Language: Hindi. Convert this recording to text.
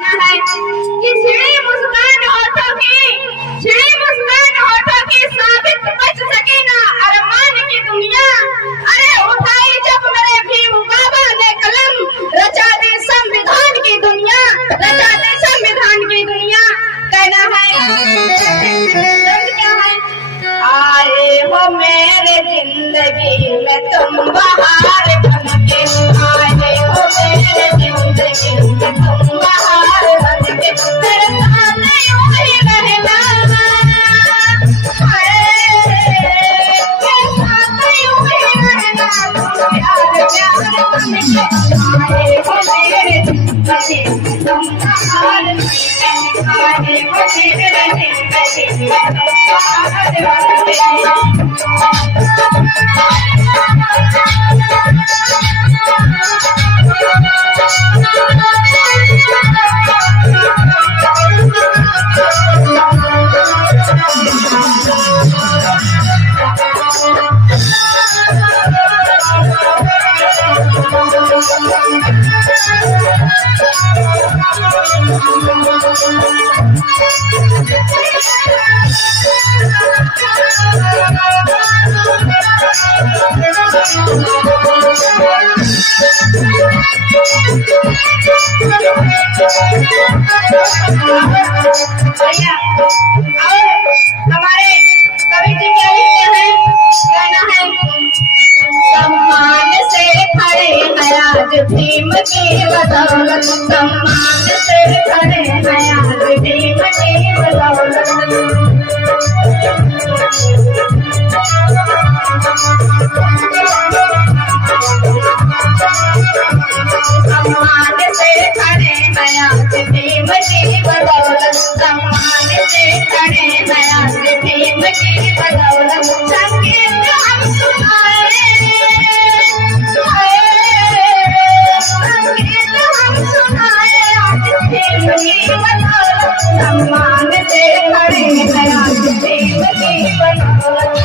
कहना है कि छिड़ी मुस्कान होठों की साबित बच सके ना अरमान की दुनिया। अरे उठाई जब मेरे भीम बाबा ने कलम, रचा दे संविधान की दुनिया, रचा दे संविधान की दुनिया। कहना है क्या है, आए हो मेरे जिंदगी में तुम बहार बनके, आए हो मेरे जिंदगी में तुम बहार बनके, मेरे साथ यूं ही रहना, मेरे साथ यूं ही रहना, तुम प्यार प्यार बनके, आए हो मेरे जिंदगी में तुम बहार बनके, आए हो मेरे जिंदगी में तुम बहार बनके। हमारे कवि जी क्या लिखते हैं, कहना है सम्मान से खड़े हैं आज भीम की बदौलत, सम्मान से खड़े हैं आज भीम की बदौलत। सम्मान से खड़े हैं आज भीम की बदौलत, सम्मान से खड़े हैं आज भीम की बदौलत। संगीत हम सुनाए, संगीत हम सुनाए आज भीम की बदौलत, सम्मान से खड़े हैं आज भीम की बदौलत।